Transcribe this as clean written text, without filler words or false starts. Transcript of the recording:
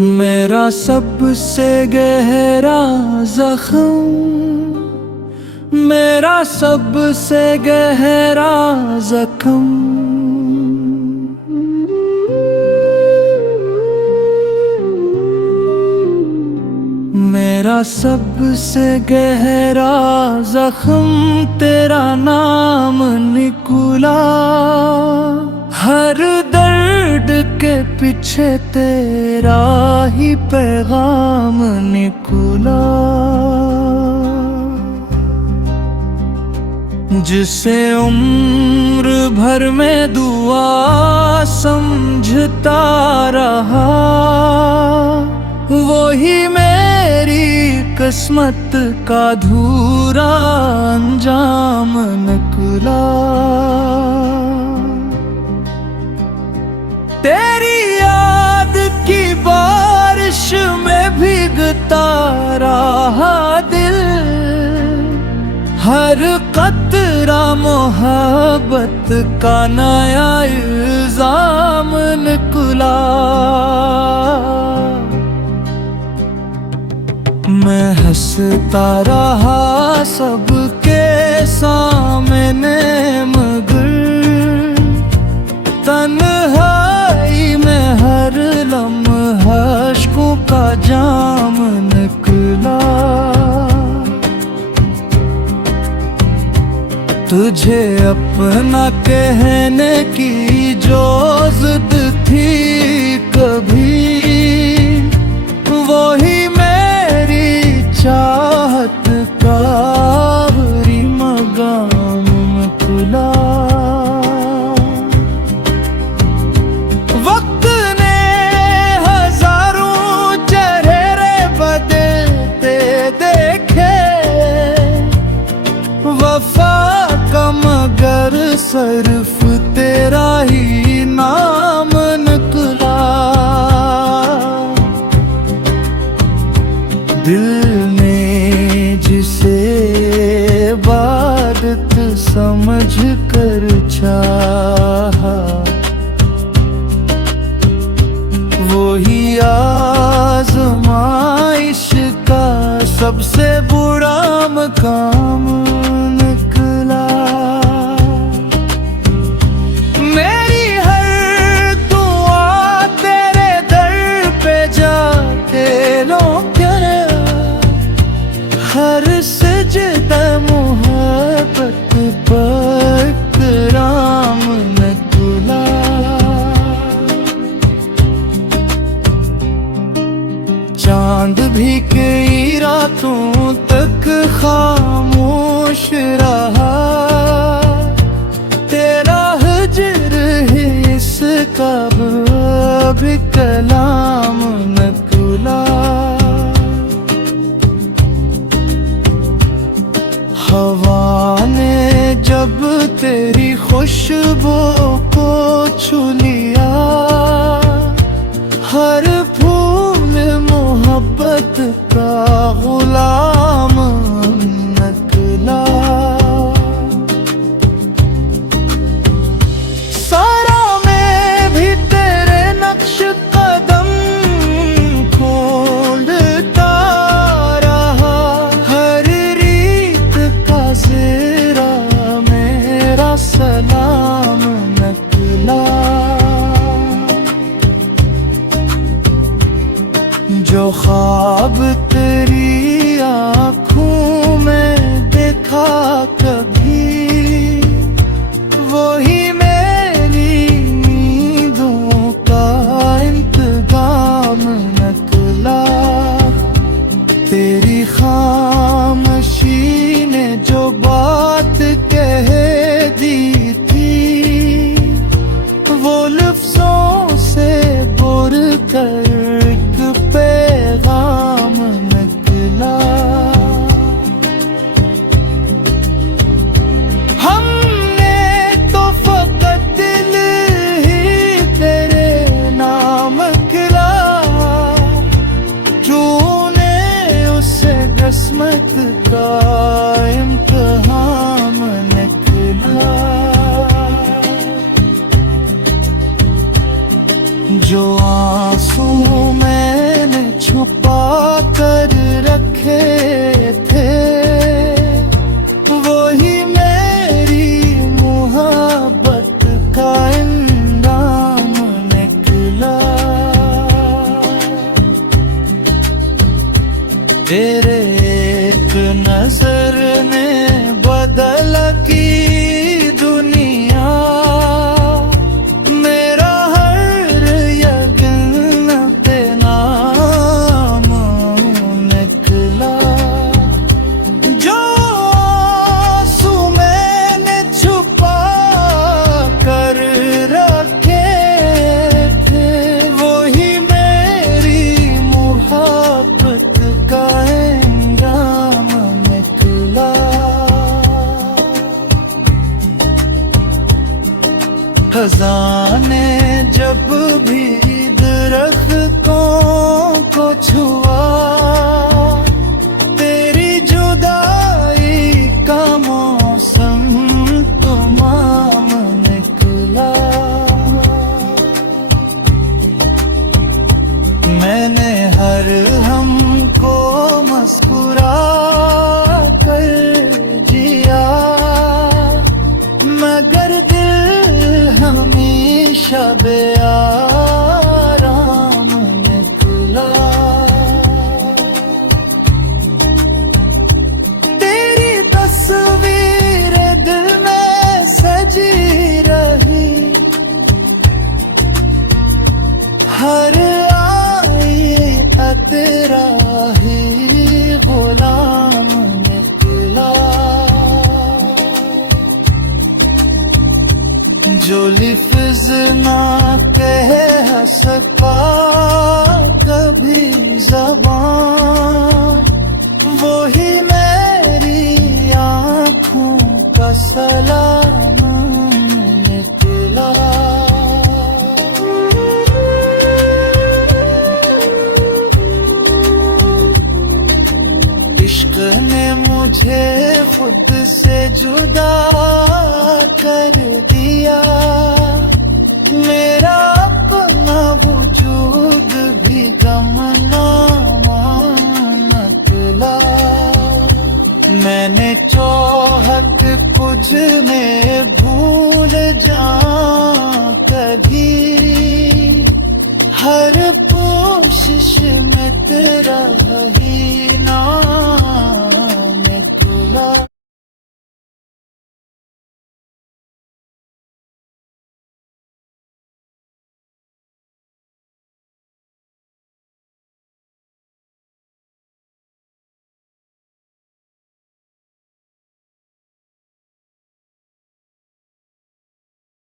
मेरा सबसे गहरा जख्म, मेरा सबसे गहरा जख्म। मेरा सबसे गहरा जख्म तेरा नाम निकुला। हर दर्द के पीछे तेरा ही पैगाम निकुला। जिसे उम्र भर में दुआ समझता रहा, वही मेरी किस्मत का अधूरा अंजाम निकला। तेरी याद की बारिश में भीगता रहा दिल, हर कतरा मोहब्बत का नया इल्जाम निकला। मैं हंसता रहा सबके सामने, मगर तन्हाई में हर लम्हा अश्कों का जाम निकला। तुझे अपना कहने की जो जिद थी कभी, वही मेरी चाहत का आखिरी मकाम निकला। वक्त ने हजारों चेहरे बदलते देखे, वफा का मगर सिर्फ तेरा ही नाम निकला। दिल ने जिसे इबादत समझ कर चाहा, वही आज़माइश का सबसे बुरा मकाम निकला। मेरी हर दुआ तेरे दर पे जाके लो करे, हर सजदा मोहब्बत पर इकराम निकला। चांद भी कई रातों तक खामोश रहा, तेरा हिज्र है इसका भी कलाम निकला। हवा ने जब तेरी खुशबू को छू लिया, हर फूल मोहब्बत का गुलाम निकला। सारा मैं भी तेरे नक्श कदम खोलता रहा, हर रीत का ज़ेरा मेरा सलाम निकला। नजर ने बदल की दुनिया, मेरा हर यकीन पे नाम निकला। जो आंसू मैंने छुपा कर रखे थे, वही मेरी मोहब्बत का इंजाम निकला। खजाने जब भी दरख्तों को छुआ, तेरी जुदाई का मौसम तमाम निकला। मैंने हर हमको मुस्कुरा कर जिया, मगर दिल हमेशा बेआराम निकला। तेरी तस्वीर दिल में सजी रही, हर आई तेरा ही गुलाम निकला। जो लिफ्ज ना कह सका कभी ज़बान, वही मेरी आँखों का सलाम निकला। इश्क ने मुझे खुद से जुदा कर दिया, मेरा अपना वजूद भी गमनामा निकला। मैंने चाहत कुछ में भूल जाऊं कभी, हर कोशिश में तेरा ही नाम